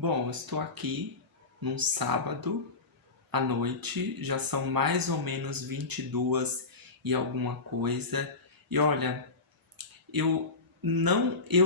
Bom, estou aqui num sábado à noite, já são mais ou menos 22 e alguma coisa. E olha, eu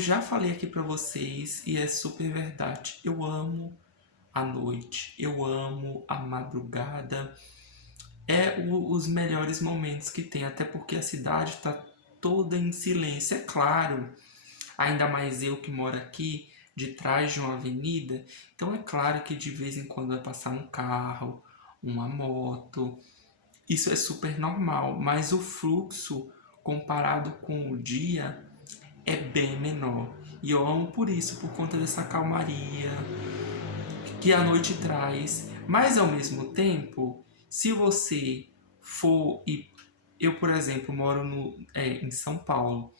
já falei aqui pra vocês e é super verdade. Eu amo a noite, eu amo a madrugada. Os melhores momentos que tem, até porque a cidade está toda em silêncio. É claro, ainda mais eu que moro aqui de trás de uma avenida, então é claro que de vez em quando vai passar um carro, uma moto, isso é super normal, mas o fluxo comparado com o dia é bem menor. E eu amo por isso, por conta dessa calmaria que a noite traz. Mas ao mesmo tempo, se você for e eu, por exemplo, moro em São Paulo.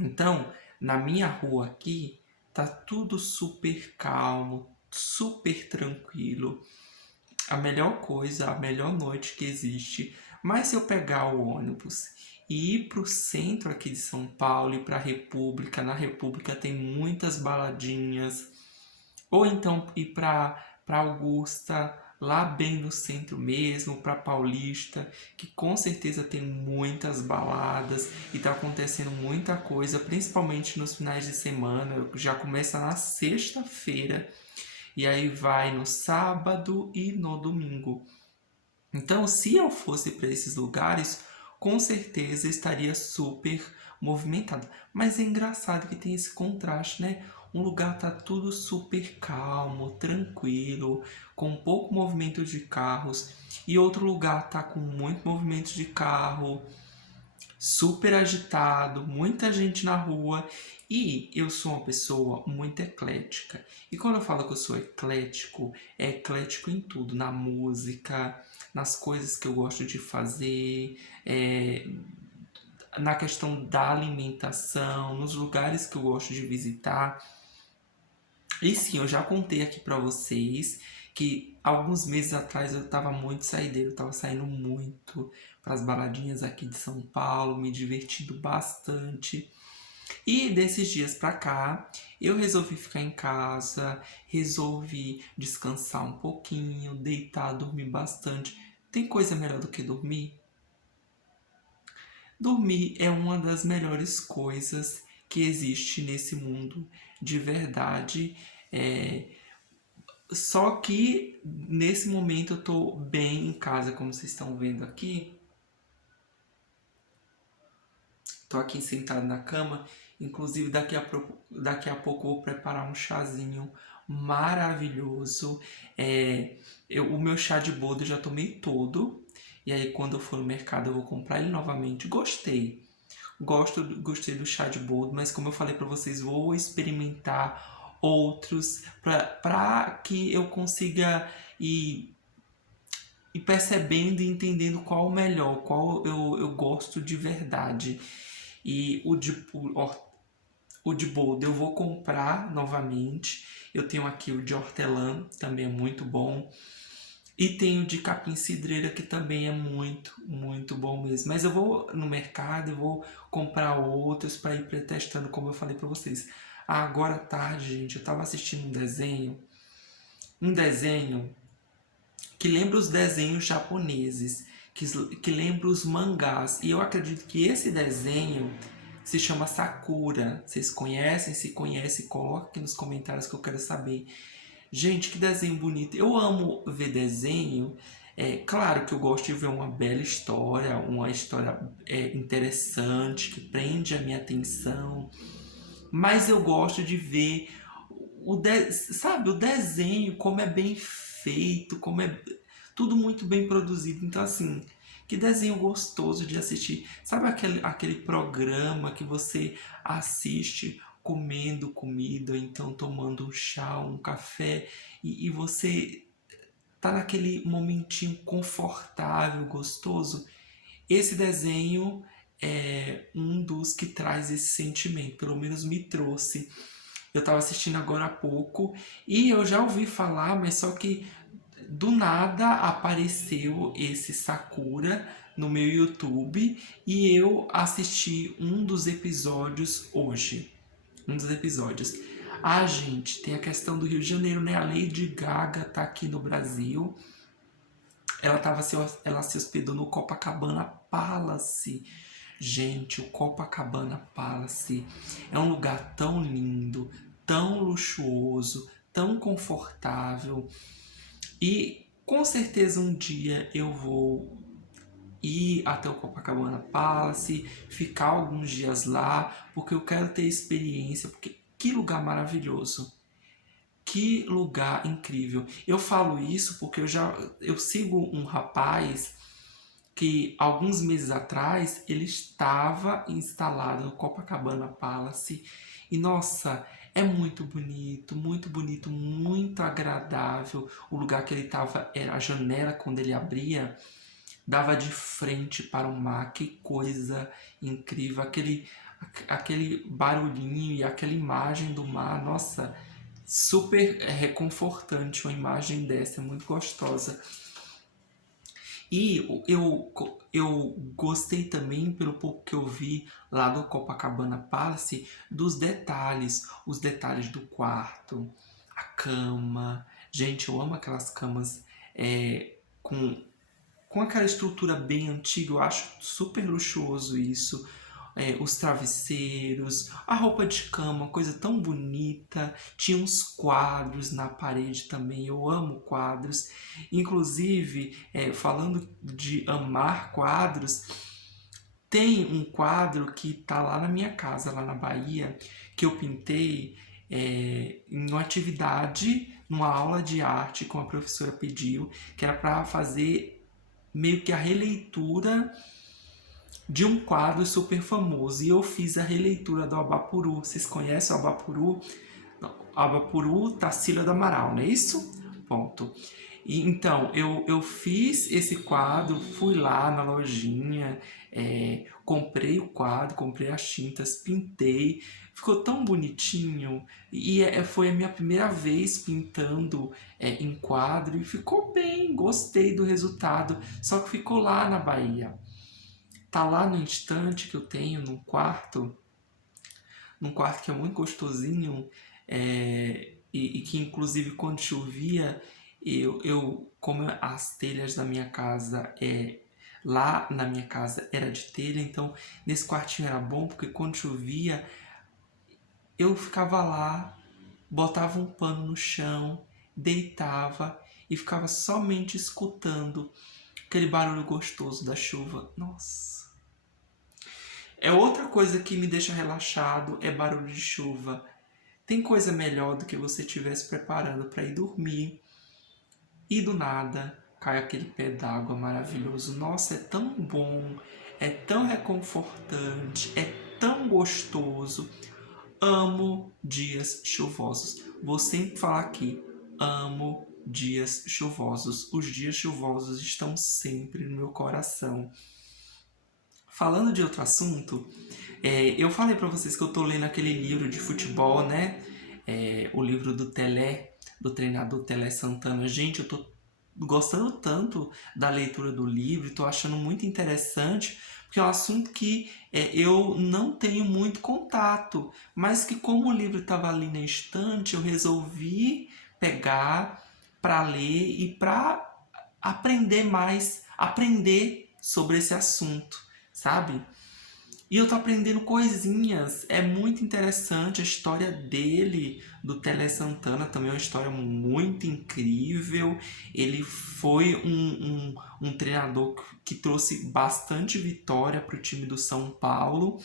Então, na minha rua aqui, tá tudo super calmo, super tranquilo. A melhor coisa, a melhor noite que existe. Mas se eu pegar o ônibus e ir pro centro aqui de São Paulo e pra República, na República tem muitas baladinhas, ou então ir para Augusta, lá bem no centro mesmo, para Paulista, que com certeza tem muitas baladas e tá acontecendo muita coisa, principalmente nos finais de semana. Já começa na sexta-feira e aí vai no sábado e no domingo. Então, se eu fosse para esses lugares, com certeza estaria super movimentado. Mas é engraçado que tem esse contraste, né? Um lugar tá tudo super calmo, tranquilo, com pouco movimento de carros, e outro lugar tá com muito movimento de carro, super agitado, muita gente na rua. E eu sou uma pessoa muito eclética. E quando eu falo que eu sou eclético, é eclético em tudo, na música, nas coisas que eu gosto de fazer, na questão da alimentação, nos lugares que eu gosto de visitar. E sim, eu já contei aqui pra vocês que alguns meses atrás eu tava muito saideiro, eu tava saindo muito pras baladinhas aqui de São Paulo, me divertindo bastante. E desses dias pra cá, eu resolvi ficar em casa, resolvi descansar um pouquinho, deitar, dormir bastante. Tem coisa melhor do que dormir? Dormir é uma das melhores coisas que existe nesse mundo, de verdade. É, Só que nesse momento eu tô bem em casa, como vocês estão vendo aqui. Tô aqui sentado na cama. Inclusive daqui a pouco eu vou preparar um chazinho maravilhoso. O meu chá de boldo eu já tomei todo. E aí quando eu for no mercado eu vou comprar ele novamente. Gostei do chá de boldo, mas como eu falei para vocês, vou experimentar outros para que eu consiga ir percebendo e entendendo qual o melhor, qual eu gosto de verdade. E o de boldo eu vou comprar novamente. Eu tenho aqui o de hortelã, também é muito bom. E tem o de capim cidreira, que também é muito, muito bom mesmo. Mas eu vou no mercado e vou comprar outros para ir testando, como eu falei para vocês. Agora à tarde, gente, eu estava assistindo um desenho que lembra os desenhos japoneses, que lembra os mangás. E eu acredito que esse desenho se chama Sakura. Vocês conhecem? Se conhecem, coloque aqui nos comentários que eu quero saber. Gente, que desenho bonito. Eu amo ver desenho. Claro que eu gosto de ver uma bela história, uma história interessante, que prende a minha atenção. Mas eu gosto de ver sabe, o desenho, como é bem feito, como é tudo muito bem produzido. Então, assim, que desenho gostoso de assistir. Sabe aquele programa que você assiste comendo comida, ou então tomando um chá, um café, e você tá naquele momentinho confortável, gostoso? Esse desenho é um dos que traz esse sentimento, pelo menos me trouxe. Eu estava assistindo agora há pouco e eu já ouvi falar, mas só que do nada apareceu esse Sakura no meu YouTube e eu assisti um dos episódios hoje. Um dos episódios. Ah, gente, tem a questão do Rio de Janeiro, né? A Lady Gaga tá aqui no Brasil. Ela se hospedou no Copacabana Palace. Gente, o Copacabana Palace é um lugar tão lindo, tão luxuoso, tão confortável. E com certeza um dia eu vou ir até o Copacabana Palace, ficar alguns dias lá, porque eu quero ter experiência, porque que lugar maravilhoso. Que lugar incrível. Eu falo isso porque eu sigo um rapaz que alguns meses atrás ele estava instalado no Copacabana Palace e nossa, é muito bonito, muito agradável. O lugar que ele estava, era a janela quando ele abria, dava de frente para o mar. Que coisa incrível, aquele barulhinho e aquela imagem do mar, nossa, super reconfortante uma imagem dessa, é muito gostosa. E eu gostei também, pelo pouco que eu vi lá do Copacabana Palace, dos detalhes, os detalhes do quarto, a cama. Gente, eu amo aquelas camas com aquela estrutura bem antiga, eu acho super luxuoso isso. Os travesseiros, a roupa de cama, coisa tão bonita. Tinha uns quadros na parede também, eu amo quadros. Inclusive, falando de amar quadros, tem um quadro que tá lá na minha casa, lá na Bahia, que eu pintei em uma atividade, numa aula de arte que uma professora pediu, que era para fazer meio que a releitura de um quadro super famoso. E eu fiz a releitura do Abapuru. Vocês conhecem o Abapuru? Abapuru Tarsila do Amaral, não é isso? Ponto. E, então, eu fiz esse quadro, fui lá na lojinha, comprei o quadro, comprei as tintas, pintei, ficou tão bonitinho. E foi a minha primeira vez pintando em quadro e ficou bem, gostei do resultado. Só que ficou lá na Bahia. Tá lá no estante que eu tenho, num quarto que é muito gostosinho, e que inclusive quando chovia, como as telhas da minha casa lá na minha casa era de telha, então nesse quartinho era bom porque quando chovia eu ficava lá, botava um pano no chão, deitava e ficava somente escutando aquele barulho gostoso da chuva. Nossa. É outra coisa que me deixa relaxado, é barulho de chuva. Tem coisa melhor do que você estivesse preparando para ir dormir e do nada cai aquele pé d'água maravilhoso. Nossa, é tão bom, é tão reconfortante, é tão gostoso. Amo dias chuvosos. Vou sempre falar aqui, amo dias chuvosos. Os dias chuvosos estão sempre no meu coração. Falando de outro assunto, eu falei pra vocês que eu tô lendo aquele livro de futebol, né? O livro do Telé, do treinador Telé Santana. Gente, eu tô gostando tanto da leitura do livro, tô achando muito interessante, porque é um assunto que eu não tenho muito contato, mas que como o livro estava ali na estante, eu resolvi pegar para ler e para aprender mais, aprender sobre esse assunto, sabe? E eu tô aprendendo coisinhas. É muito interessante a história dele, do Tele Santana, também é uma história muito incrível. Ele foi um treinador que trouxe bastante vitória para o time do São Paulo.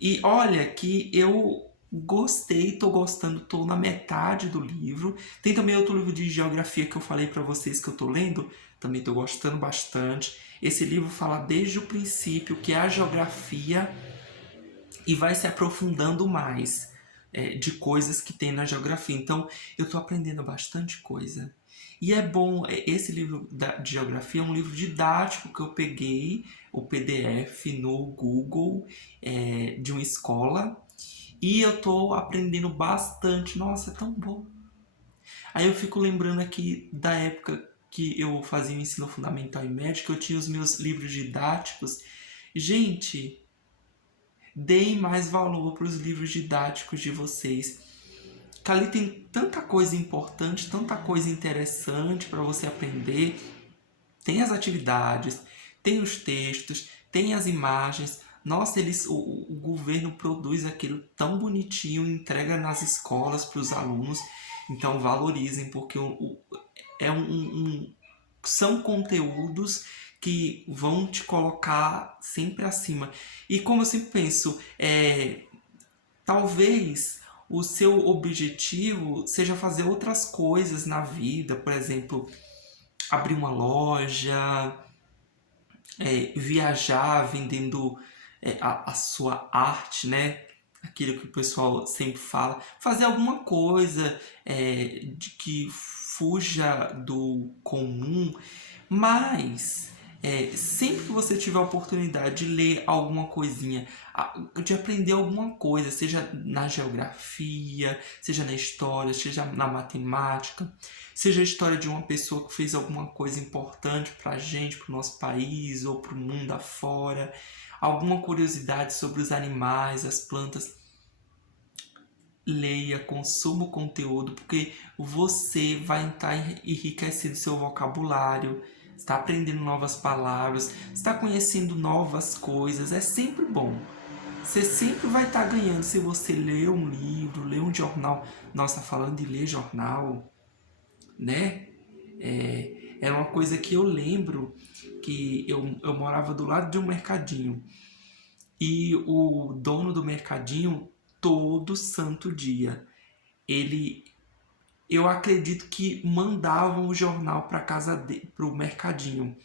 E olha que eu gostei, tô gostando, tô na metade do livro. Tem também outro livro de geografia que eu falei para vocês que eu tô lendo, também tô gostando bastante. Esse livro fala desde o princípio que é a geografia e vai se aprofundando mais de coisas que tem na geografia. Então, eu tô aprendendo bastante coisa. E é bom, esse livro de geografia é um livro didático que eu peguei, o PDF no Google, de uma escola, e eu tô aprendendo bastante. Nossa, é tão bom. Aí eu fico lembrando aqui da época que eu fazia o ensino fundamental e médio, que eu tinha os meus livros didáticos. Gente, deem mais valor para os livros didáticos de vocês. que ali tem tanta coisa importante, tanta coisa interessante para você aprender. Tem as atividades, tem os textos, tem as imagens. Nossa, o governo produz aquilo tão bonitinho, entrega nas escolas para os alunos. Então valorizem, porque é são conteúdos que vão te colocar sempre acima. E como eu sempre penso, talvez o seu objetivo seja fazer outras coisas na vida, por exemplo, abrir uma loja, viajar vendendo a sua arte, né? Aquilo que o pessoal sempre fala, fazer alguma coisa de que fuja do comum, mas sempre que você tiver a oportunidade de ler alguma coisinha, de aprender alguma coisa, seja na geografia, seja na história, seja na matemática, seja a história de uma pessoa que fez alguma coisa importante pra gente, pro nosso país ou pro mundo afora, alguma curiosidade sobre os animais, as plantas, leia, consuma o conteúdo, porque você vai estar enriquecendo seu vocabulário, está aprendendo novas palavras, está conhecendo novas coisas, é sempre bom. Você sempre vai estar ganhando se você ler um livro, ler um jornal. Nossa, falando de ler jornal, né? Era uma coisa que eu lembro que eu morava do lado de um mercadinho. E o dono do mercadinho, todo santo dia, ele, eu acredito que mandavam o jornal para casa dele, pro mercadinho.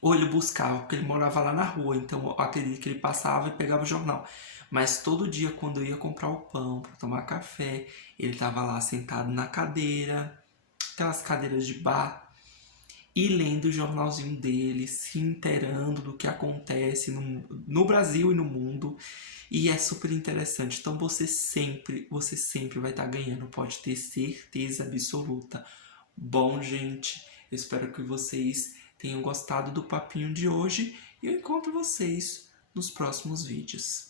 Ou ele buscava, porque ele morava lá na rua, então eu acredito que ele passava e pegava o jornal. Mas todo dia, quando eu ia comprar o pão para tomar café, ele estava lá sentado na cadeira, aquelas cadeiras de bar, e lendo o jornalzinho dele, se inteirando do que acontece no Brasil e no mundo. E é super interessante. Então você sempre vai estar ganhando, pode ter certeza absoluta. Bom, gente, eu espero que vocês tenham gostado do papinho de hoje e eu encontro vocês nos próximos vídeos.